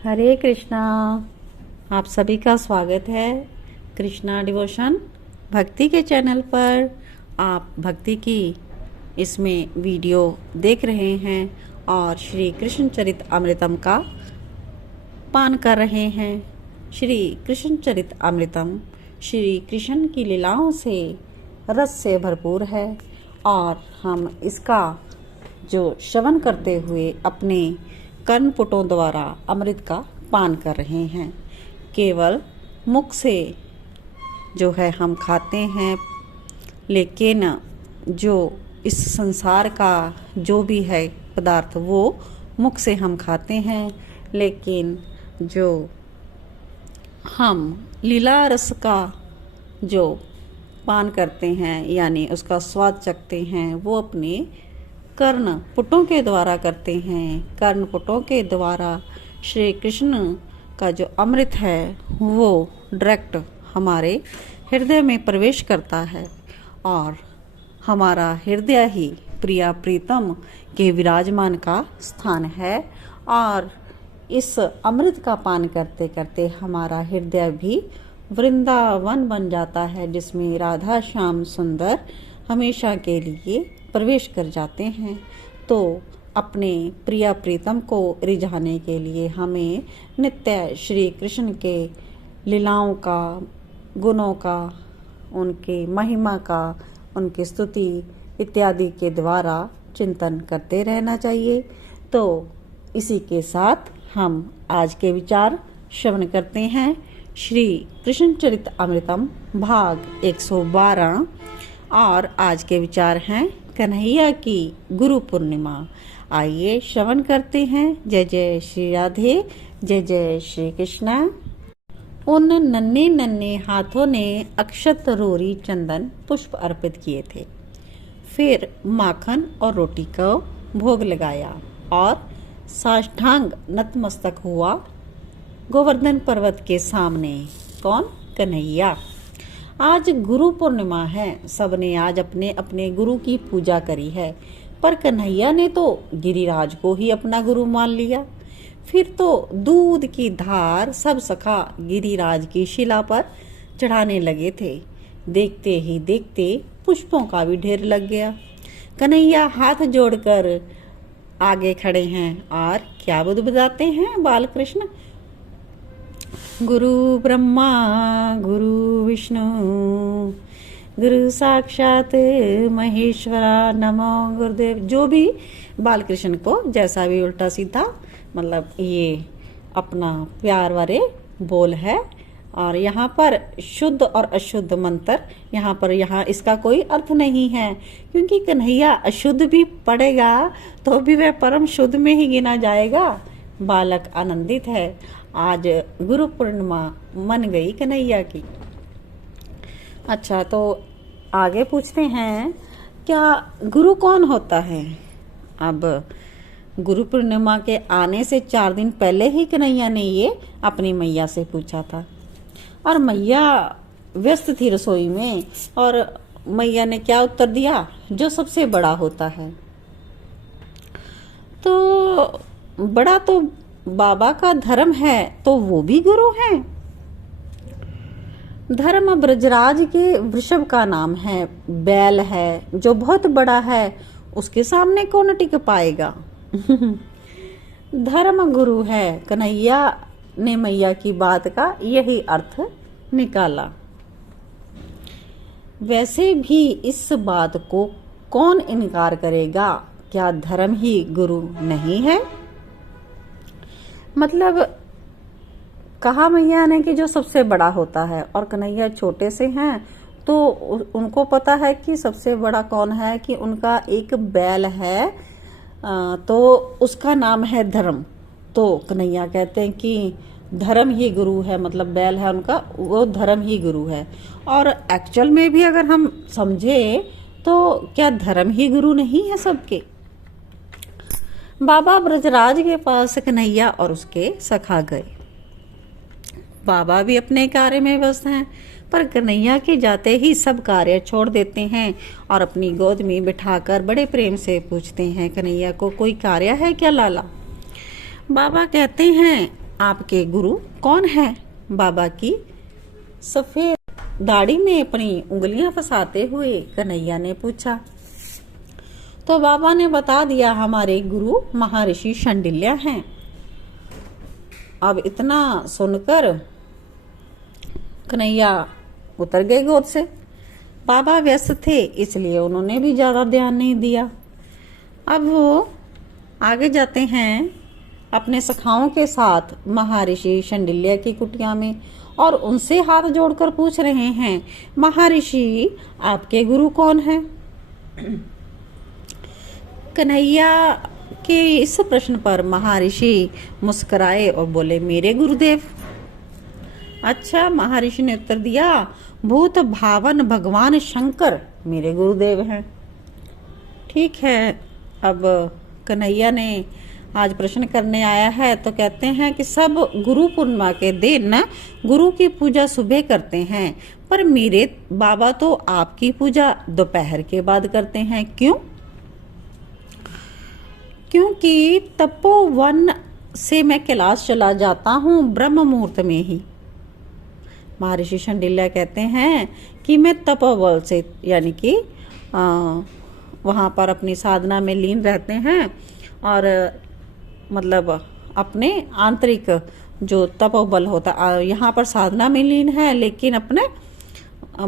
हरे कृष्णा। आप सभी का स्वागत है कृष्णा डिवोशन भक्ति के चैनल पर। आप भक्ति की इसमें वीडियो देख रहे हैं और श्री कृष्ण चरित अमृतम का पान कर रहे हैं। श्री कृष्ण चरित अमृतम श्री कृष्ण की लीलाओं से रस से भरपूर है और हम इसका जो श्रवण करते हुए अपने कर्णपुटों द्वारा अमृत का पान कर रहे हैं। केवल मुख से जो है हम खाते हैं, लेकिन जो इस संसार का जो भी है पदार्थ वो मुख से हम खाते हैं, लेकिन जो हम लीला रस का जो पान करते हैं यानी उसका स्वाद चखते हैं वो अपने कर्ण पुटों के द्वारा करते हैं। कर्ण पुटों के द्वारा श्री कृष्ण का जो अमृत है वो डायरेक्ट हमारे हृदय में प्रवेश करता है और हमारा हृदय ही प्रिया प्रीतम के विराजमान का स्थान है। और इस अमृत का पान करते करते हमारा हृदय भी वृंदावन बन जाता है, जिसमें राधा श्याम सुंदर हमेशा के लिए प्रवेश कर जाते हैं। तो अपने प्रिया प्रीतम को रिझाने के लिए हमें नित्य श्री कृष्ण के लीलाओं का, गुणों का, उनकी महिमा का, उनकी स्तुति इत्यादि के द्वारा चिंतन करते रहना चाहिए। तो इसी के साथ हम आज के विचार श्रवण करते हैं। श्री कृष्ण चरित अमृतम भाग 112 और आज के विचार हैं कन्हैया की गुरु पूर्णिमा। आइए श्रवण करते हैं। जय जय श्री राधे, जय जय श्री कृष्णा। उन नन्हे नन्हे हाथों ने अक्षत, रोरी, चंदन, पुष्प अर्पित किए थे। फिर माखन और रोटी को भोग लगाया और साष्टांग नतमस्तक हुआ गोवर्धन पर्वत के सामने। कौन? कन्हैया। आज गुरु पूर्णिमा है। सबने आज अपने अपने गुरु की पूजा करी है, पर कन्हैया ने तो गिरिराज को ही अपना गुरु मान लिया। फिर तो दूध की धार सब सखा गिरिराज की शिला पर चढ़ाने लगे थे। देखते ही देखते पुष्पों का भी ढेर लग गया। कन्हैया हाथ जोड़कर आगे खड़े हैं और क्या बुदबुदाते हैं बाल कृष्ण। गुरु ब्रह्मा गुरु विष्णु गुरु साक्षात महेश्वरा नमो गुरुदेव। जो भी बालकृष्ण को जैसा भी उल्टा सीधा मतलब ये अपना प्यार वाले बोल है। और यहाँ पर शुद्ध और अशुद्ध मंत्र यहाँ इसका कोई अर्थ नहीं है, क्योंकि कन्हैया अशुद्ध भी पढ़ेगा तो भी वह परम शुद्ध में ही गिना जाएगा। बालक आनंदित है। आज गुरु पूर्णिमा मन गई कन्हैया की। अच्छा, तो आगे पूछते हैं क्या गुरु कौन होता है। अब गुरु पूर्णिमा के आने से 4 दिन पहले ही कन्हैया ने ये अपनी मैया से पूछा था और मैया व्यस्त थी रसोई में। और मैया ने क्या उत्तर दिया? जो सबसे बड़ा होता है। तो बड़ा तो बाबा का धर्म है, तो वो भी गुरु हैं। धर्म ब्रजराज के वृषभ का नाम है, बैल है जो बहुत बड़ा है, उसके सामने कौन टिक पाएगा। धर्म गुरु है। कन्हैया ने मैया की बात का यही अर्थ निकाला। वैसे भी इस बात को कौन इनकार करेगा, क्या धर्म ही गुरु नहीं है। मतलब कहा मैया ने कि जो सबसे बड़ा होता है, और कन्हैया छोटे से हैं तो उनको पता है कि सबसे बड़ा कौन है, कि उनका एक बैल है तो उसका नाम है धर्म। तो कन्हैया कहते हैं कि धर्म ही गुरु है, मतलब बैल है उनका, वो धर्म ही गुरु है। और एक्चुअल में भी अगर हम समझे तो क्या धर्म ही गुरु नहीं है सबके। बाबा ब्रजराज के पास कन्हैया और उसके सखा गए। बाबा भी अपने कार्य में व्यस्त हैं, पर कन्हैया के जाते ही सब कार्य छोड़ देते हैं और अपनी गोद में बिठाकर बड़े प्रेम से पूछते हैं, कन्हैया को कोई कार्य है क्या लाला। बाबा कहते हैं आपके गुरु कौन है? बाबा की सफेद दाढ़ी में अपनी उंगलियां फंसाते हुए कन्हैया ने पूछा। तो बाबा ने बता दिया, हमारे गुरु महर्षि शांडिल्य हैं। अब इतना सुनकर कन्हैया उतर गए गोद से। बाबा व्यस्त थे इसलिए उन्होंने भी ज्यादा ध्यान नहीं दिया। अब वो आगे जाते हैं अपने सखाओं के साथ महर्षि शांडिल्य की कुटिया में और उनसे हाथ जोड़कर पूछ रहे हैं, महर्षि आपके गुरु कौन है? कन्हैया के इस प्रश्न पर महर्षि मुस्कुराए और बोले, मेरे गुरुदेव। अच्छा, महर्षि ने उत्तर दिया, भूत भावन भगवान शंकर मेरे गुरुदेव हैं। ठीक है, अब कन्हैया ने आज प्रश्न करने आया है तो कहते हैं कि सब गुरु पूर्णिमा के दिन गुरु की पूजा सुबह करते हैं, पर मेरे बाबा तो आपकी पूजा दोपहर के बाद करते हैं। क्यों? क्योंकि तपोवन से मैं कैलाश चला जाता हूँ ब्रह्म मुहूर्त में ही। महर्षि शांडिल्य कहते हैं कि मैं तपोबल से यानी कि वहाँ पर अपनी साधना में लीन रहते हैं और मतलब अपने आंतरिक जो तपोबल होता यहाँ पर साधना में लीन है, लेकिन अपने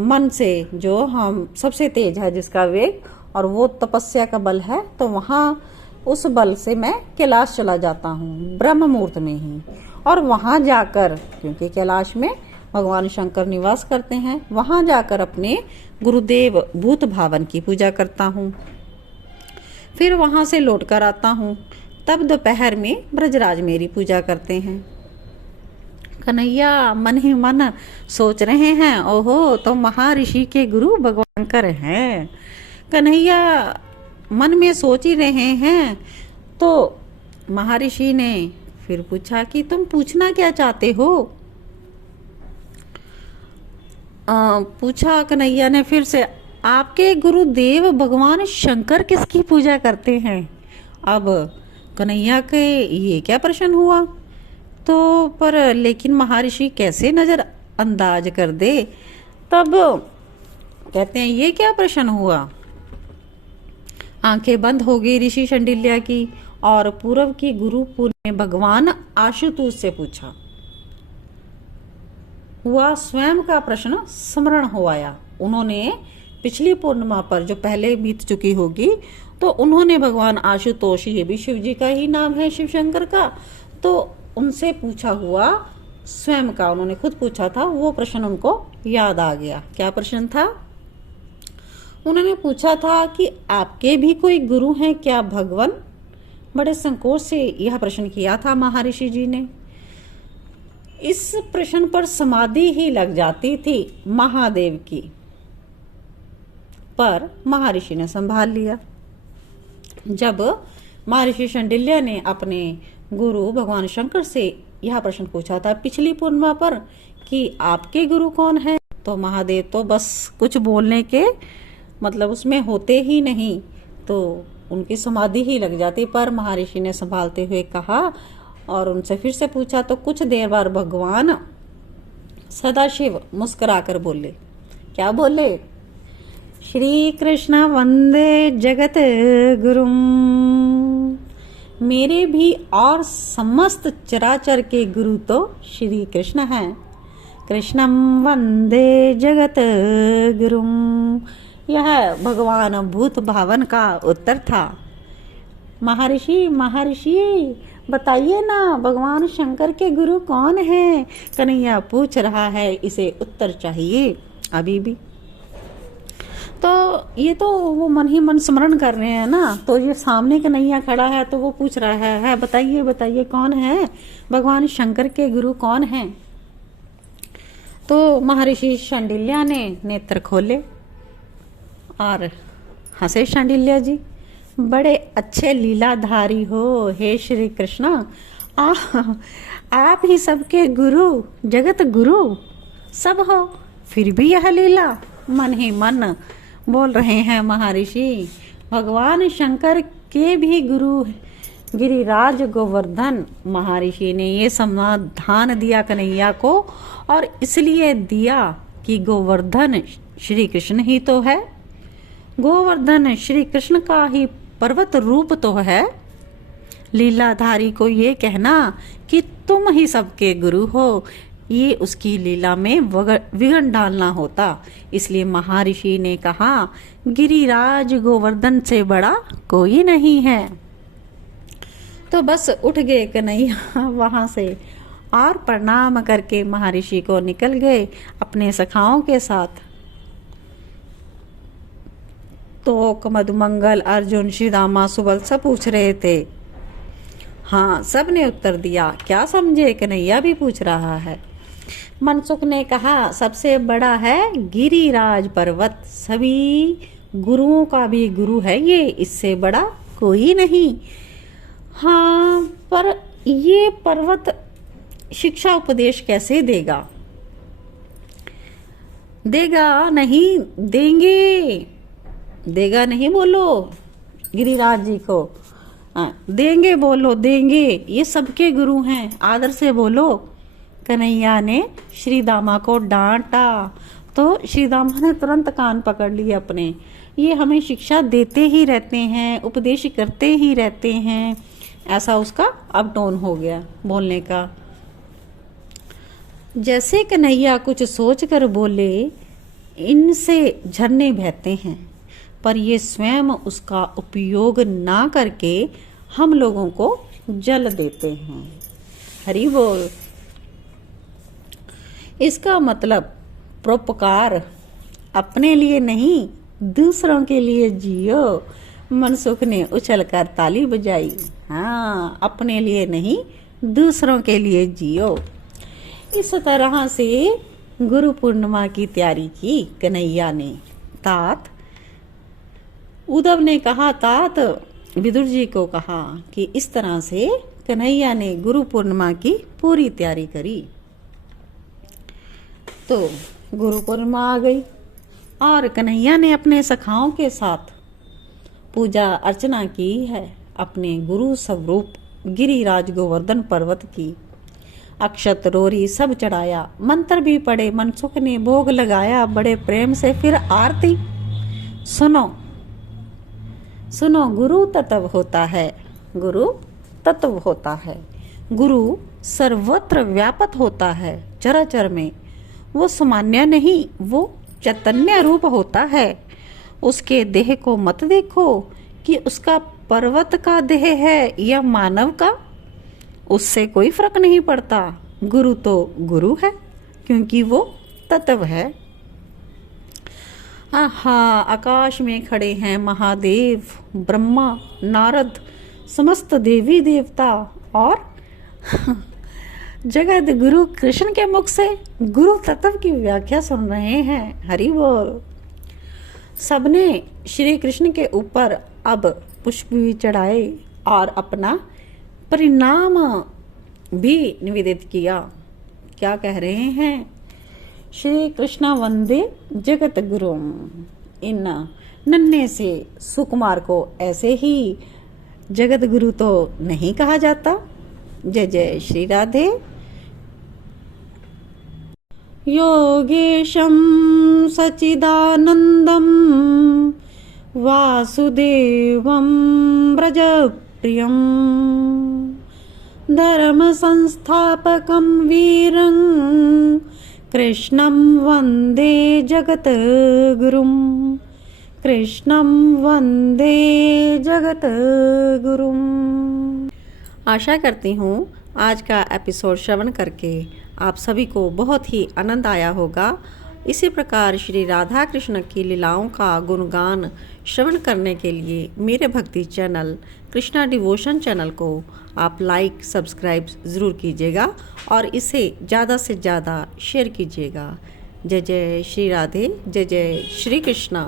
मन से जो हम सबसे तेज है जिसका वेग और वो तपस्या का बल है, तो वहाँ उस बल से मैं कैलाश चला जाता हूँ ब्रह्म मुहूर्त में ही। और वहाँ जाकर, क्योंकि कैलाश में भगवान शंकर निवास करते हैं, वहाँ जाकर अपने गुरुदेव भूत भावन की पूजा करता हूँ। फिर वहाँ से लौट कर आता हूँ, तब दोपहर में ब्रजराज मेरी पूजा करते हैं। कन्हैया मन ही मन सोच रहे हैं, ओहो, तो महर्षि के गुरु भगवान शंकर हैं। कन्हैया मन में सोच ही रहे हैं तो महर्षि ने फिर पूछा कि तुम पूछना क्या चाहते हो? पूछा कन्हैया ने फिर से, आपके गुरुदेव भगवान शंकर किसकी पूजा करते हैं? अब कन्हैया के ये क्या प्रश्न हुआ? तो पर लेकिन महर्षि कैसे नजर अंदाज कर दे। तब कहते हैं, ये क्या प्रश्न हुआ? आंखें बंद हो गई ऋषि शांडिल्य की और पूर्व की गुरुपुर ने भगवान आशुतोष से पूछा हुआ स्वयं का प्रश्न स्मरण हो आया। उन्होंने पिछली पूर्णिमा पर जो पहले बीत चुकी होगी, तो उन्होंने भगवान आशुतोष, ये भी शिव जी का ही नाम है, शिव शंकर का, तो उनसे पूछा हुआ स्वयं का, उन्होंने खुद पूछा था, वो प्रश्न उनको याद आ गया। क्या प्रश्न था? उन्होंने पूछा था कि आपके भी कोई गुरु हैं क्या भगवान? बड़े संकोच से यह प्रश्न किया था महर्षि जी ने। इस प्रश्न पर समाधि ही लग जाती थी महादेव की, पर महर्षि ने संभाल लिया। जब महर्षि शांडिल्य ने अपने गुरु भगवान शंकर से यह प्रश्न पूछा था पिछली पूर्णिमा पर कि आपके गुरु कौन है, तो महादेव तो बस कुछ बोलने के मतलब उसमें होते ही नहीं, तो उनकी समाधि ही लग जाती। पर महर्षि ने संभालते हुए कहा और उनसे फिर से पूछा, तो कुछ देर बाद भगवान सदाशिव मुस्कुराकर बोले। क्या बोले? श्री कृष्ण वंदे जगत गुरुम। मेरे भी और समस्त चराचर के गुरु तो श्री कृष्ण हैं। कृष्णम वंदे जगत गुरुम, यह भगवान भूत भावन का उत्तर था। महर्षि बताइए ना, भगवान शंकर के गुरु कौन है? कन्हैया पूछ रहा है, इसे उत्तर चाहिए अभी भी। तो ये तो वो मन ही मन स्मरण कर रहे हैं ना, तो ये सामने कन्हैया खड़ा है तो वो पूछ रहा है बताइए बताइए कौन है भगवान शंकर के गुरु कौन है? तो महर्षि शांडिल्य ने नेत्र खोले और हंसे। शांडिल्य जी, बड़े अच्छे लीलाधारी हो हे श्री कृष्ण, आप ही सबके गुरु, जगत गुरु सब हो, फिर भी यह लीला। मन ही मन बोल रहे हैं महर्षि, भगवान शंकर के भी गुरु गिरिराज गोवर्धन महर्षि ने ये समाधान दिया कन्हैया को, और इसलिए दिया कि गोवर्धन श्री कृष्ण ही तो है। गोवर्धन श्री कृष्ण का ही पर्वत रूप तो है। लीलाधारी को ये कहना कि तुम ही सबके गुरु हो, ये उसकी लीला में विघ्न डालना होता। इसलिए महर्षि ने कहा, गिरिराज गोवर्धन से बड़ा कोई नहीं है। तो बस उठ गए कन्हैया वहां से और प्रणाम करके महर्षि को निकल गए अपने सखाओं के साथ। तो मधुमंगल, अर्जुन, श्रीदामा, सुबल सब पूछ रहे थे। हाँ, सब ने उत्तर दिया। क्या समझे? कन्हैया भी पूछ रहा है। मनसुख ने कहा, सबसे बड़ा है गिरिराज पर्वत, सभी गुरुओं का भी गुरु है ये, इससे बड़ा कोई नहीं। हाँ, पर ये पर्वत शिक्षा उपदेश कैसे देगा? देगा नहीं, देंगे। देगा नहीं बोलो गिरिराज जी को। देंगे बोलो, देंगे। ये सबके गुरु हैं, आदर से बोलो। कन्हैया ने श्रीदामा को डांटा तो श्रीदामा ने तुरंत कान पकड़ लिए अपने। ये हमें शिक्षा देते ही रहते हैं, उपदेश करते ही रहते हैं, ऐसा उसका अब टोन हो गया बोलने का। जैसे कन्हैया कुछ सोच कर बोले, इनसे झरने बहते हैं, पर ये स्वयं उसका उपयोग ना करके हम लोगों को जल देते हैं। हरि बोल। इसका मतलब परोपकार अपने लिए नहीं, दूसरों के लिए जियो। मनसुख ने उछलकर ताली बजाई। हाँ, अपने लिए नहीं, दूसरों के लिए जियो। इस तरह से गुरु पूर्णिमा की तैयारी की कन्हैया ने। तात उद्धव ने कहा, तात विदुर जी को कहा कि इस तरह से कन्हैया ने गुरु पूर्णिमा की पूरी तैयारी करी। तो गुरु पूर्णिमा आ गई और कन्हैया ने अपने सखाओं के साथ पूजा अर्चना की है अपने गुरु स्वरूप गिरिराज गोवर्धन पर्वत की। अक्षत रोरी सब चढ़ाया, मंत्र भी पढ़े, मनसुख ने भोग लगाया बड़े प्रेम से। फिर आरती। सुनो सुनो, गुरु तत्व होता है, गुरु तत्व होता है। गुरु सर्वत्र व्यापक होता है, चराचर में। वो सामान्य नहीं, वो चैतन्य रूप होता है। उसके देह को मत देखो कि उसका पर्वत का देह है या मानव का, उससे कोई फर्क नहीं पड़ता। गुरु तो गुरु है, क्योंकि वो तत्व है। आहा, आकाश में खड़े हैं महादेव, ब्रह्मा, नारद, समस्त देवी देवता और जगत गुरु कृष्ण के मुख से गुरु तत्व की व्याख्या सुन रहे हैं। हरि बोल। सबने श्री कृष्ण के ऊपर अब पुष्प भी चढ़ाए और अपना परिणाम भी निवेदित किया। क्या कह रहे हैं? श्री कृष्ण वंदे जगत गुरु। इन नन्हे से सुकुमार को ऐसे ही जगत गुरु तो नहीं कहा जाता। जय जय श्री राधे। योगेशं सचिदानंदं वासुदेवं व्रजप्रियं धर्म संस्थापकं वीरं कृष्णं वंदे जगत गुरुं। कृष्णं वंदे जगत गुरुं। आशा करती हूँ आज का एपिसोड श्रवण करके आप सभी को बहुत ही आनंद आया होगा। इसी प्रकार श्री राधा कृष्ण की लीलाओं का गुणगान श्रवण करने के लिए मेरे भक्ति चैनल कृष्णा डिवोशन चैनल को आप लाइक सब्सक्राइब ज़रूर कीजिएगा और इसे ज़्यादा से ज़्यादा शेयर कीजिएगा। जय जय श्री राधे, जय जय श्री कृष्णा।